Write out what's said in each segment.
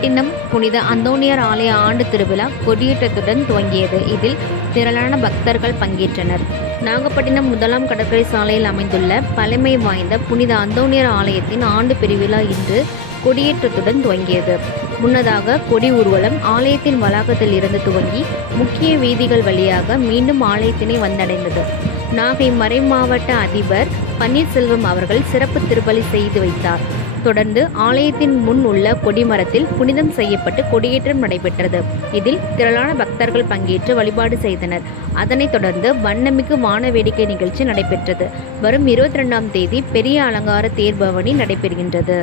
நாகப்பட்டினம் புனித அந்தோணியார் ஆலய ஆண்டு திருவிழா கொடியேற்றத்துடன் துவங்கியது. இதில் திரளான பக்தர்கள் பங்கேற்றனர். நாகப்பட்டினம் முதலாம் கடற்கரை சாலையில் அமைந்துள்ள பழமை வாய்ந்த புனித அந்தோணியார் ஆலயத்தின் ஆண்டு பெருவிழா இன்று கொடியேற்றத்துடன் துவங்கியது. முன்னதாக கொடி ஊர்வலம் ஆலயத்தின் வளாகத்தில் இருந்து துவங்கி முக்கிய வீதிகள் வழியாக மீண்டும் ஆலயத்தினை வந்தடைந்தது. நாகை மறைமாவட்ட அதிபர் பன்னீர்செல்வம் அவர்கள் சிறப்பு திருப்பலி செய்து வைத்தார். தொடர்ந்து ஆலயத்தின் முன் உள்ள கொடிமரத்தில் புனிதம் செய்யப்பட்டு கொடியேற்றம் நடைபெற்றது. இதில் திரளான பக்தர்கள் பங்கேற்று வழிபாடு செய்தனர். அதனைத் தொடர்ந்து வண்ணமிகு வான வேடிக்கை நிகழ்ச்சி நடைபெற்றது. வரும் 22ஆம் தேதி பெரிய அலங்கார தேர்பவனி நடைபெறுகின்றது.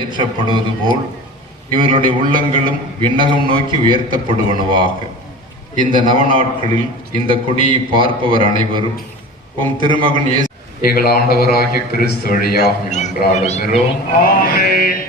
ஏற்றப்படுவது போல் இவர்களுடைய உள்ளங்களும் விண்ணகம் நோக்கி உயர்த்தப்படுவனவாக. இந்த நவநாட்களில் இந்த கொடியை பார்ப்பவர் அனைவரும் உம் திருமகன் எங்கள் ஆண்டவராகிய கிறிஸ்து வழியாக மன்றாடுகிறோம். ஆமென்.